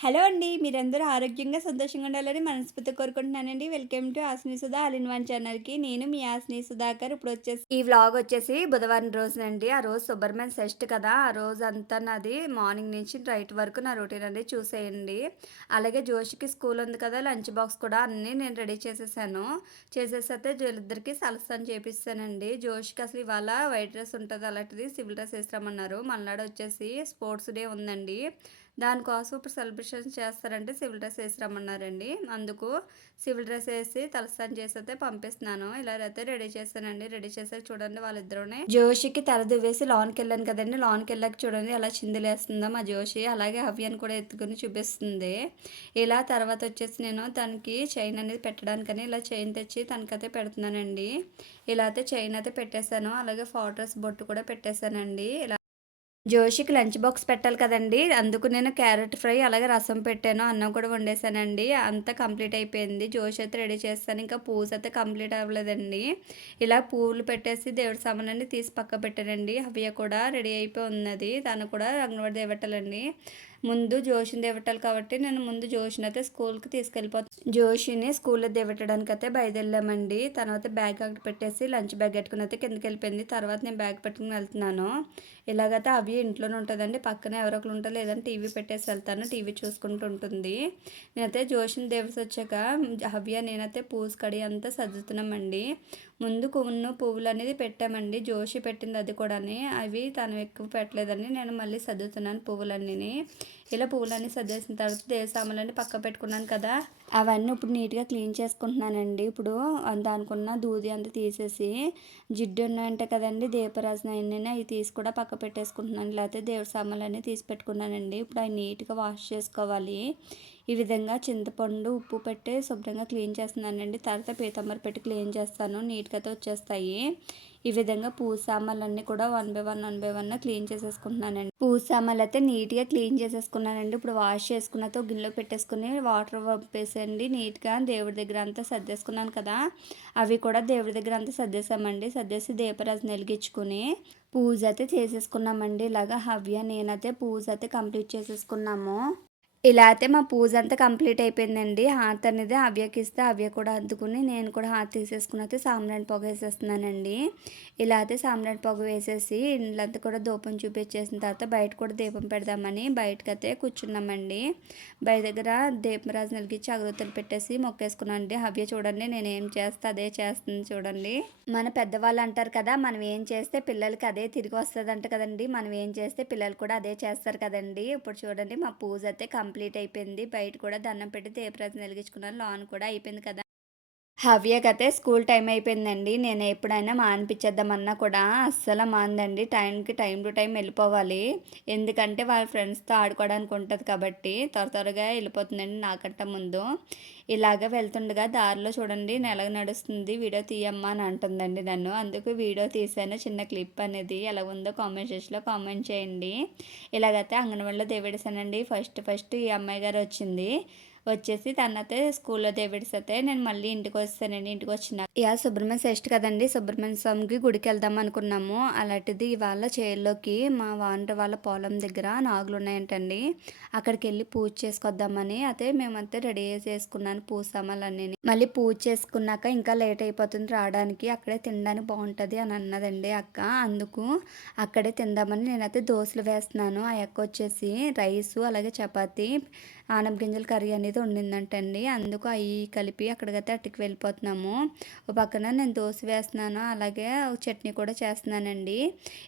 Hello అండి. మీరందరూ ఆరోగ్యంగా, సంతోషంగా ఉండాలని మనస్ఫూర్తిగా కోరుకుంటున్నానండి. Welcome to Asni Sudha all in one ఛానల్‌కి. నేను మీ ఆస్ని సుధాకర్. ఇప్పుడొచ్చేసి ఈ వ్లాగ్ వచ్చేసి బుధవారం రోజునండి. ఆ రోజు సుబ్రహ్మణ్య షష్ఠి కదా! ఆ రోజంతా నాది మార్నింగ్ నుంచి నైట్ వరకు నా రొటీన్ అనేది చూసేయండి. అలాగే జోష్‌కి స్కూల్ ఉంది కదా! లంచ్ బాక్స్ కూడా అన్నీ నేను రెడీ చేసేసాను. చేసేసైతే వీళ్ళిద్దరికీ తలస్నానం చేపిచ్చేసానండి. జోష్‌కి అసలు ఇవాళ వైట్ డ్రెస్ ఉంటది. అలాంటిది సివిల్ డ్రెస్ ఏసిరమ్మన్నారు. మర్నాడు వచ్చేసి స్పోర్ట్స్ డే ఉందండి. దానికోసం ఇప్పుడు సెలబ్రేషన్స్ చేస్తారంటే సివిల్ డ్రెస్ ఏసి రమ్మన్నారండి. అందుకు సివిల్ డ్రెస్ ఏసి తలస్నానం చేసైతే పంపిస్తున్నాను. ఇలా అయితే రెడీ చేశానండి. రెడీ చేసాక చూడండి వాళ్ళిద్దరూని జోషికి తల దువ్వేసి లాన్‌కెళ్ళాను కదండీ! లాన్‌కెళ్ళాక చూడండి ఎలా చిందులేస్తుందో మా జోషి. అలాగే హవ్యని కూడా ఎత్తుకొని చూపిస్తుంది. ఇలా తర్వాత వచ్చేసి నేను తనకి చైన్ అనేది పెట్టడానికని ఇలా చైన్ తెచ్చి తనకైతే పెడుతున్నానండి. ఇలా అయితే చైన్ అయితే పెట్టేశాను. అలాగే ఫాల్ట్రెస్ బొట్టు కూడా పెట్టేశానండి. జోషికి లంచ్ బాక్స్ పెట్టాలి కదండీ! అందుకు నేను క్యారెట్ ఫ్రై, అలాగే రసం పెట్టాను. అన్నం కూడా వండేసానండి. అంతా కంప్లీట్ అయిపోయింది. జోష్ అయితే రెడీ చేసేసాను. ఇంకా పూజ అయితే కంప్లీట్ అవ్వలేదండి. ఇలా పూలు పెట్టేసి దేవుడి సామాన్లన్నీ తీసి పక్కకు పెట్టానండి. హవ్య కూడా రెడీ అయిపోయి ఉన్నది. తను కూడా అంగన్వాడీ దేవట్టాలండి. ముందు జోషిని దేవట్టాలి కాబట్టి నేను ముందు జోషిని అయితే స్కూల్‌కి జోషిని స్కూల్‌లో దేవట్టడానికైతే బయలుదేరామండి. తర్వాత బ్యాగ్ అక్కడ పెట్టేసి లంచ్ బ్యాగ్ ఎట్టుకొని అయితే కిందకెళ్ళిపోయింది. తర్వాత నేను బ్యాగ్ పెట్టుకొని వెళ్తున్నాను. ఇలాగైతే అవి ఇంట్లోనే ఉంటుందండి. పక్కన ఎవరో ఒకరు ఉంటారు, లేదంటే టీవీ పెట్టేసి వెళ్తాను. టీవీ చూసుకుంటూ ఉంటుంది. నేనైతే జోషిని దేవసి వచ్చాక హవ్య నేనైతే పూజ కడి అంతా సర్దుతున్నామండి. ముందు పువ్వులు అనేది పెట్టామండి. జోషి పెట్టింది అది కూడాని. అవి తను ఎక్కువ పెట్టలేదని నేను మళ్ళీ సర్దుతున్నాను పువ్వులన్నీని. ఇలా పువ్వులన్నీ సర్దేసిన తర్వాత దేవసామాన్లన్నీ పక్క పెట్టుకున్నాను కదా! అవన్నీ ఇప్పుడు నీట్‌గా క్లీన్ చేసుకుంటున్నానండి. ఇప్పుడు దానికున్న దూది అంతా తీసేసి జిడ్డు ఉన్నాయంట కదండీ! దీపరాజన అయన్నీని అవి తీసి కూడా పక్క పెట్టేసుకుంటున్నాను. లేకపోతే దేవుడి సామాన్లన్నీ తీసి పెట్టుకున్నానండి. ఇప్పుడు అవి నీట్‌గా వాష్ చేసుకోవాలి. ఈ విధంగా చింతపండు, ఉప్పు పెట్టి శుభ్రంగా క్లీన్ చేస్తున్నానండి. తర్వాత పీతాంబరి పెట్టి క్లీన్ చేస్తాను. నీట్‌గా అయితే వచ్చేస్తాయి. ఈ విధంగా పూజ సామాన్లన్నీ కూడా వన్ బై వన్ క్లీన్ చేసేసుకుంటున్నానండి. పూజ సామాన్లు అయితే నీట్‌గా క్లీన్ చేసేసుకున్నానండి. ఇప్పుడు వాష్ చేసుకున్న ఒక గిన్నెలో పెట్టేసుకొని వాటర్ వంపేసండి నీట్‌గా దేవుడి దగ్గర అంతా సర్దేసుకున్నాను కదా! అవి కూడా దేవుడి దగ్గర అంతా సర్దేశామండి. సర్దేసి దీపారాజన వెలిగించుకొని పూజ అయితే చేసేసుకున్నామండి. ఇలాగా హవ్య నేనైతే పూజ అయితే కంప్లీట్ చేసేసుకున్నాము. ఇలా అయితే మా పూజ అంతా కంప్లీట్ అయిపోయిందండి. హారతి అనేది హవ్యకిస్తే హవ్య కూడా అద్దుకుని నేను కూడా హారతి తీసేసుకుని అయితే సాంబ్రాణి పొగ వేసేస్తున్నానండి. ఇలా అయితే సాంబ్రాణి పొగ వేసేసి ఇళ్ళంతా కూడా ధూపం చూపించేసిన తర్వాత బయట కూడా దీపం పెడదామని బయటకైతే కూర్చున్నామండి. బయట దగ్గర దీపరాజు వెలిగించి అగరొత్తులు పెట్టేసి మొక్కేసుకున్నానండి. హవ్య చూడండి నేను ఏం చేస్తే అదే చేస్తుంది చూడండి. మన పెద్దవాళ్ళు అంటారు కదా, మనం ఏం చేస్తే పిల్లలకి అదే తిరిగి వస్తదంట కదండీ! మనం ఏం చేస్తే పిల్లలు కూడా అదే చేస్తారు కదండీ! ఇప్పుడు చూడండి మా పూజ అయితే కంప్లీట్ అయిపోయింది. బయట కూడా దండం పెట్టి దీపరాజన వెలిగించుకున్నాను. లాన్ కూడా అయిపోయింది కదా! హవ్యకైతే స్కూల్ టైం అయిపోయిందండి. నేను ఎప్పుడైనా మానిపిచ్చేద్దామన్నా కూడా అస్సలు మానదండి. టైం టు టైం వెళ్ళిపోవాలి. ఎందుకంటే వాళ్ళ ఫ్రెండ్స్‌తో ఆడుకోవడానికి ఉంటది కాబట్టి త్వరగా వెళ్ళిపోతుందండి నాకంటే ముందు. ఇలాగ వెళ్తుండగా దారిలో చూడండి ఎలాగ నడుస్తుంది, వీడియో తీయమ్మా అని అంటుందండి నన్ను. అందుకు వీడియో తీశాను. చిన్న క్లిప్ అనేది ఎలా ఉందో కామెంట్ సెక్షన్‌లో కామెంట్ చేయండి. ఇలాగైతే అంగన్వాడీలో దేవేడేసానండి. ఫస్ట్ ఈ అమ్మాయి గారు వచ్చింది. వచ్చేసి తనైతే స్కూల్లో దేవేడిసైతే నేను మళ్ళీ ఇంటికొచ్చేసానండి. ఇంటికొచ్చినాక ఇవాళ సుబ్రహ్మణ్య షష్ఠి కదండీ! సుబ్రహ్మణ్య స్వామికి గుడికెళ్దాం అనుకున్నాము. అలాంటిది ఇవాళ చేల్లోకి మా వాంట వాళ్ళ పొలం దగ్గర నాగులున్నాయంటండి. అక్కడికెళ్ళి పూజ చేసుకొద్దామని అయితే మేమైతే రెడీ చేసుకున్నాను పూజ సామాన్లన్నీని. మళ్ళీ పూజ చేసుకున్నాక ఇంకా లేట్ అయిపోతుంది రావడానికి. అక్కడే తినడానికి బావుంటది అని అన్నదండి అక్క. అందుకు అక్కడే తిందామని నేనైతే దోసలు వేస్తున్నాను. ఆ అక్క వచ్చేసి రైసు అలాగే చపాతీ, ఆనప గింజల కర్రీ అనేది వండిందంటండి. అందుకు అవి కలిపి అక్కడికైతే అట్టుకు వెళ్ళిపోతున్నాము. ఒక పక్కన నేను దోశ వేస్తున్నాను. అలాగే చట్నీ కూడా చేస్తున్నానండి.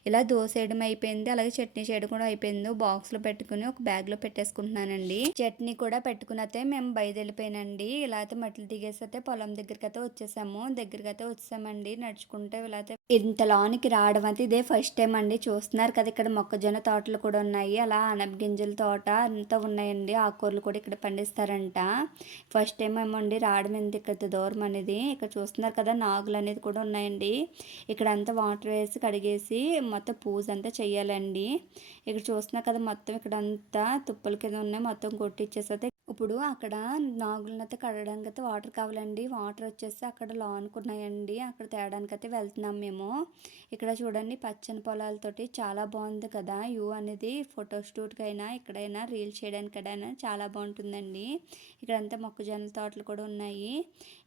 ఇలా దోశ వేయడం అయిపోయింది. అలాగే చట్నీ చేయడం కూడా అయిపోయింది. బాక్స్లో పెట్టుకుని ఒక బ్యాగ్లో పెట్టేసుకుంటున్నానండి. చట్నీ కూడా పెట్టుకుని అయితే మేము బయలుదేరిపోయానండి. ఇలా అయితే మట్లు దిగేసి అయితే పొలం దగ్గరికి వచ్చేసాము. వచ్చేసామండి నడుచుకుంటే ఇలా అయితే ఇంత లోనికి రావడం అయితే ఇదే ఫస్ట్ టైం అండి. చూస్తున్నారు కదా ఇక్కడ మొక్కజొన్న తోటలు కూడా ఉన్నాయి. అలా అనప గింజల తోట అంతా ఉన్నాయండి. ఆకుకూరలు కూడా ఇక్కడ పండిస్తారంట. ఫస్ట్ టైం ఏమో అండి రావడం ఎంత ఇక్కడ దూరం అనేది. ఇక్కడ చూస్తున్నారు కదా నాగులు అనేది కూడా ఉన్నాయండి. ఇక్కడ అంతా వాటర్ వేసి కడిగేసి మొత్తం పూజ అంతా చెయ్యాలండి. ఇక్కడ చూస్తున్నారు కదా మొత్తం ఇక్కడ అంతా తుప్పల కింద ఉన్నాయి. మొత్తం కొట్టిచ్చేసి ఇప్పుడు అక్కడ నాగులనైతే కడగడానికైతే వాటర్ కావాలండి. వాటర్ వచ్చేసి అక్కడ లానుకున్నాయండి. అక్కడ తేడానికైతే వెళ్తున్నాం మేము. ఇక్కడ చూడండి పచ్చని పొలాలతోటి చాలా బాగుంది కదా! వ్యూ అనేది ఫోటో షూట్‌కైనా, ఎక్కడైనా రీల్స్ చేయడానికైనా చాలా చాలా బాగుంటుందండి. ఇక్కడంతా మొక్కజొన్న తోటలు కూడా ఉన్నాయి.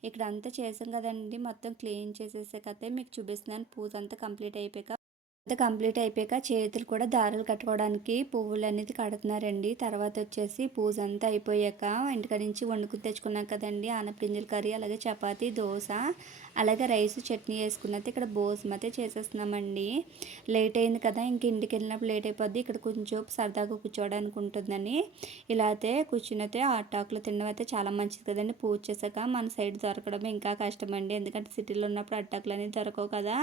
ఇక్కడంతా చేసాం కదండి, మొత్తం క్లీన్ చేసేసాకైతే మీకు చూపిస్తున్నాను. పూజ అంతా కంప్లీట్ అయిపోయాక చేతులు కూడా దారాలు కట్టుకోవడానికి పువ్వులు అనేది కడుతున్నారండి. తర్వాత వచ్చేసి పూజ అంతా అయిపోయాక ఇంటికాడ నుంచి వండుకుని తెచ్చుకున్నాం కదండి, ఆనపగింజల కర్రీ, అలాగే చపాతీ, దోశ, అలాగే రైస్, చట్నీ వేసుకున్నది ఇక్కడ భోజనం అయితే చేసేస్తున్నామండి. లేట్ అయింది కదా, ఇంక ఇంటికి వెళ్ళినప్పుడు లేట్ అయిపోద్ది, ఇక్కడ కొంచెం సరదాగా కూర్చోవడానికి ఉంటుందని ఇలా అయితే కూర్చునైతే ఆటాకులు తినడం అయితే చాలా మంచిది కదండి. పూజ చేశాక మన సైడ్ దొరకడం ఇంకా కష్టమండి, ఎందుకంటే సిటీలో ఉన్నప్పుడు అట్టాకులు అనేది దొరకవు కదా.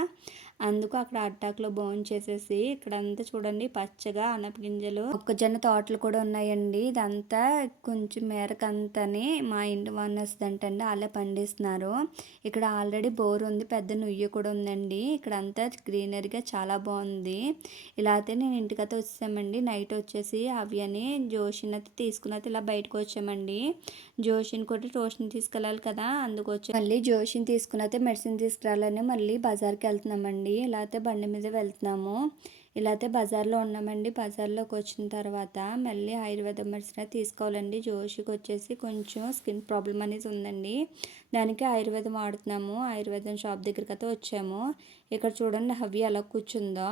అందుకు అక్కడ అట్టాకులో చేసేసి ఇక్కడంతా చూడండి పచ్చగా అనపగింజలు, మొక్కజొన్న తోటలు కూడా ఉన్నాయండి. ఇదంతా కొంచెం మేరకంతని మా ఇంటి ఓనర్స్ అంటండి, అలా పండిస్తున్నారు. ఇక్కడ ఆల్రెడీ బోర్ ఉంది, పెద్ద నుయ్యి కూడా ఉందండి. ఇక్కడ అంతా గ్రీనరీగా చాలా బాగుంది. ఇలా అయితే నేను ఇంటికైతే వచ్చామండి. నైట్ వచ్చేసి అవి అని జోషిని అయితే తీసుకుని అయితే ఇలా బయటకు వచ్చామండి. జోషిని కూడా ట్యూషన్ తీసుకెళ్ళాలి కదా, అందుకు వచ్చి మళ్ళీ జోషిని తీసుకుని అయితే మెడిసిన్ తీసుకురాలని మళ్ళీ బజార్కి వెళ్తున్నామండి. ఇలా అయితే బండి మీద వెళ్తున్నాము. ఇలా అయితే బజార్లో ఉన్నామండి. బజార్లోకి వచ్చిన తర్వాత మళ్ళీ ఆయుర్వేదం మెడిసిన్ తీసుకోవాలండి. జోషికి వచ్చేసి కొంచెం స్కిన్ ప్రాబ్లం అనేది ఉందండి, దానికి ఆయుర్వేదం వాడుతున్నాము. ఆయుర్వేదం షాప్ దగ్గరికి అయితే వచ్చాము. ఇక్కడ చూడండి హవ్య ఎలా కూర్చుందో.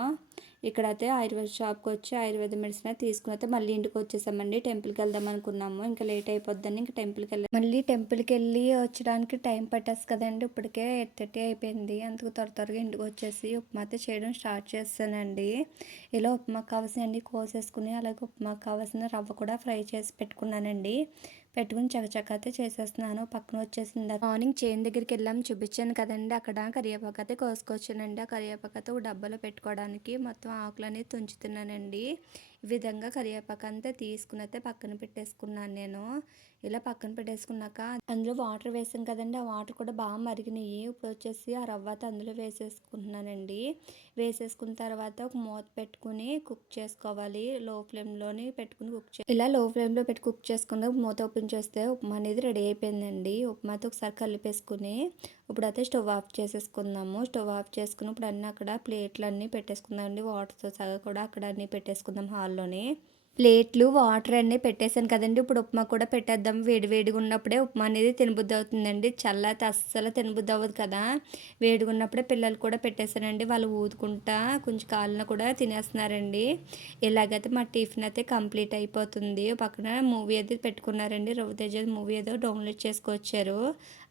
ఇక్కడైతే ఆయుర్వేద షాప్కి వచ్చి ఆయుర్వేద మెడిసిన్ తీసుకుని అయితే మళ్ళీ ఇంటికి వచ్చేసామండి. టెంపుల్కి వెళ్దాం అనుకున్నాము, ఇంకా లేట్ అయిపోద్దని ఇంకా టెంపుల్కి వెళ్ళి వచ్చడానికి టైం పట్టేసి కదండి. ఇప్పటికే 8:30 అయిపోయింది. అందుకు త్వరగా ఇంటికి వచ్చేసి ఉప్మా అయితే చేయడం స్టార్ట్ చేస్తానండి. ఇలా ఉప్మాకు కావాల్సిన అన్ని కోసేసుకుని, అలాగే ఉప్మాకు కావాల్సిన రవ్వ కూడా ఫ్రై చేసి పెట్టుకున్నానండి. పెట్టుకుని చకచక అయితే చేసేస్తున్నాను. పక్కన వచ్చేసింది మార్నింగ్ చేను దగ్గరికి వెళ్ళాము, చూపించాను కదండి, అక్కడ కరివేపాకు అయితే కోసుకొచ్చానండి. ఆ కరివేపాకు అయితే ఒక డబ్బాలో పెట్టుకోవడానికి మొత్తం ఆకులని తుంచుతున్నానండి. ఈ విధంగా కరివేపాకు అంతా తీసుకుని అయితే పక్కన పెట్టేసుకున్నాను నేను. ఇలా పక్కన పెట్టేసుకున్నాక అందులో వాటర్ వేసాం కదండి, ఆ వాటర్ కూడా బాగా మరిగినాయి. ఇప్పుడు వచ్చేసి ఆ రవ్వ అందులో వేసేసుకుంటున్నానండి. వేసేసుకున్న తర్వాత ఒక మూత పెట్టుకుని కుక్ చేసుకోవాలి. లో ఫ్లేమ్లోని పెట్టుకుని ఇలా లో ఫ్లేమ్లో పెట్టి కుక్ చేసుకున్న మూత ఓపెన్ చేస్తే ఉప్మా అనేది రెడీ అయిపోయిందండి. ఉప్మాతో ఒకసారి కలిపేసుకుని ఇప్పుడైతే స్టవ్ ఆఫ్ చేసేసుకుందాము. స్టవ్ ఆఫ్ చేసుకుని ఇప్పుడు అన్నీ అక్కడ ప్లేట్లు అన్నీ పెట్టేసుకుందాం అండి. వాటర్తో సగా కూడా అక్కడ అన్నీ పెట్టేసుకుందాం హాల్లోనే. ప్లేట్లు వాటర్ అన్నీ పెట్టేశాను కదండి, ఇప్పుడు ఉప్మా కూడా పెట్టేద్దాం. వేడిగా ఉన్నప్పుడే ఉప్మా అనేది తినబుద్ధి అవుతుందండి. చల్లారితే అస్సలు తినబుద్ధి అవ్వదు కదా. వేడిగా ఉన్నప్పుడే పిల్లలు కూడా పెట్టేశానండి. వాళ్ళు ఊదుకుంటా కొంచెం కాళ్ళను కూడా తినేస్తున్నారండి. ఇలాగైతే మా టిఫిన్ అయితే కంప్లీట్ అయిపోతుంది. పక్కన మూవీ అయితే పెట్టుకున్నారండి, రవితేజ మూవీ ఏదో డౌన్లోడ్ చేసుకొచ్చారు.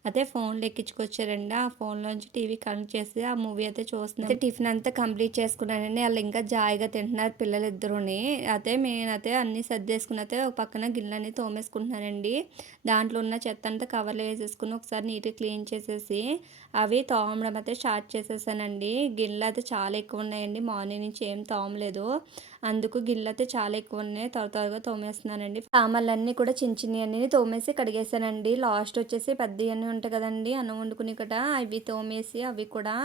అదే ఫోన్లో ఎక్కించుకొచ్చారండి. ఆ ఫోన్లోంచి టీవీ కనెక్ట్ చేసి ఆ మూవీ అయితే చూస్తున్నాను. టిఫిన్ అంతా కంప్లీట్ చేసుకున్నానండి. వాళ్ళు ఇంకా జాయిగా తింటున్నారు పిల్లలు ఇద్దరుని. నేనైతే అన్నీ సర్దేసుకుని అయితే ఒక పక్కన గిన్నెలన్నీ తోమేసుకుంటున్నానండి. దాంట్లో ఉన్న చెత్త అంతా కవర్లో వేసేసుకుని ఒకసారి నీట్గా క్లీన్ చేసేసి అవి తోమడం అయితే స్టార్ట్ చేసేసానండి. గిన్నెలు అయితే చాలా ఎక్కువ ఉన్నాయండి, మార్నింగ్ నుంచి ఏం తోమలేదు. అందుకు గిన్నెలు అయితే చాలా ఎక్కువ ఉన్నాయి, త్వరగా తోమేస్తున్నానండి. సామాన్లన్నీ కూడా చిన్న అన్నీ తోమేసి కడిగేసానండి. లాస్ట్ వచ్చేసి పెద్దవన్నీ ఉంటాయి కదండి అన్నం వండుకుని కూడా, అవి తోమేసి అవి కూడా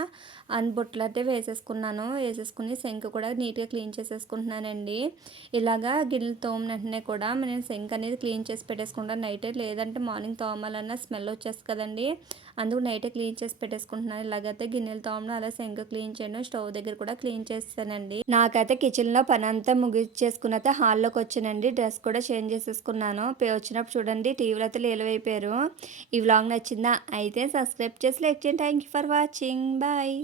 బొట్లు అయితే వేసేసుకుని సింక్ కూడా నీట్గా క్లీన్ చేసేసుకుంటున్నానండి. ఇలాగా గిన్నెలు తోమిన వెంటనే కూడా నేను సింక్ అనేది క్లీన్ చేసి పెట్టేసుకుంటాను నైటే, లేదంటే మార్నింగ్ తోమాలన్నా స్మెల్ వచ్చేస్తుంది కదండి. అందుకు నైటే క్లీన్ చేసి పెట్టేసుకుంటున్నాను. ఇలాగైతే గిన్నెలు తోమడం, అలా సింక్ క్లీన్ చేయడం, స్టవ్ దగ్గర కూడా క్లీన్ చేస్తానండి. నాకైతే కిచెన్లో పని అంతా ముగించేసుకుని అయితే హాల్లోకి వచ్చానండి. డ్రెస్ కూడా చేంజ్ చేసేసుకున్నాను. వచ్చినప్పుడు చూడండి టీవీలో అయితే లేలువైపోయారు. ఈ వ్లాగ్ నచ్చిందా అయితే సబ్స్క్రైబ్ చేసి లైక్ చేయండి. Thank you for watching. Bye.